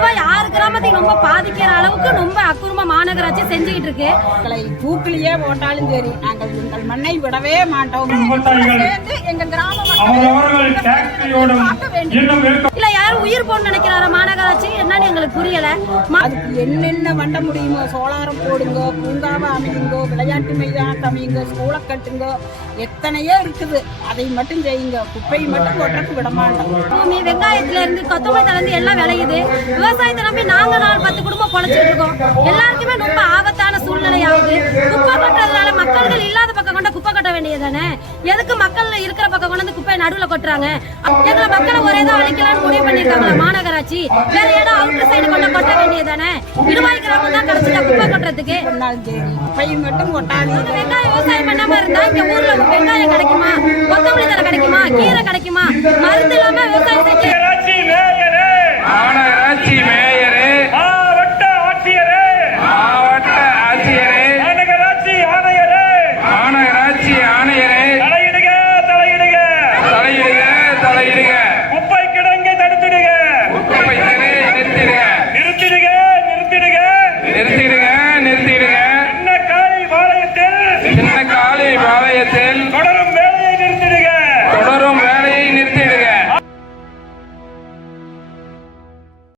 ரூபாய் 6 கிராமத்தையும் ரொம்ப பாதிக்கிற அளவுக்கு ரொம்ப அக்குறுமா மாநகராட்சி செஞ்சுக்கிட்டு இருக்கு. தூக்கிலேயே போட்டாலும் சரி, நாங்கள் எங்கள் மண்ணை விடவே மாட்டோம். எங்க கிராம இல்ல யாரும் உயிர் போன்னு நினைக்கிறாரா மாநகராட்சி என்னன்னு எங்களுக்கு புரியல. அதுக்கு என்னென்ன பண்ண முடியுமோ, சோலாரம் போடுங்க, பூங்காவை அமையுங்க, விளையாட்டு மைதானத்தை அமையுங்க, ஸ்கூலை கட்டுங்க, எத்தனையோ இருக்குது. அதை மட்டும் செய்யுங்க. குப்பையை மட்டும் கொட்டக்கு விட மாட்டோம். பூமி வெங்காயத்துல இருந்து கொத்தமல்லி தளர்ந்து எல்லாம் விளையுது. விவசாயத்தை நம்பி நாங்க 10 குடும்பம் பொழைச்சிட்டு இருக்கோம். எல்லாருக்குமே ரொம்ப ஆபத்தான சூழ்நிலை ஆகுது. குப்பை கொட்டுறதுனால மக்கள்கள் இல்லாத பக்கம் கொண்ட குப்பை கொட்ட வேண்டியதானே? எதுக்கு மக்கள் இருக்கிற பக்கம் கொண்டு வந்து குப்பையை நடுவுல கொட்டுறாங்க? எங்களை மக்களை ஒரே தான் அழிக்கலாம்னு முடிவு பண்ணிருக்காங்களா மாநகராட்சி? வேற இடம் அவுட்டர் சைடு கொண்ட கொட்ட வேண்டியதானே? இடுவாய் கிராமம் தான் கிடைச்சிட்டா குப்பை கொட்டுறதுக்கு. குப்பையை மட்டும் கொட்டாது. வெங்காயம் விவசாயம் பண்ணாம இருந்தா இங்க ஊர்ல வெங்காயம் கிடைக்குமா? கொத்தமல்லி தலை கிடைக்குமா? கீரை கிடைக்குமா? மருந்து இல்லாம விவசாயம் செஞ்சு மாநகராட்சி மேயரே, மாவட்ட ஆட்சியரே, மாவட்ட ஆட்சியரே, மாநகராட்சி ஆணையரே, மாநகராட்சி ஆணையரே, தலையிடுக தலையிடுக தலையிடுக தலையிடுக, குப்பை கிடங்கை தடுத்திடுக, குப்பை கிடங்கை நிறுத்திடுக, நிறுத்திடுக நிறுத்திடுக நிறுத்திடுக நிறுத்திடுக, சின்ன காளி பாளையத்தில், சின்ன காளி பாளையத்தில்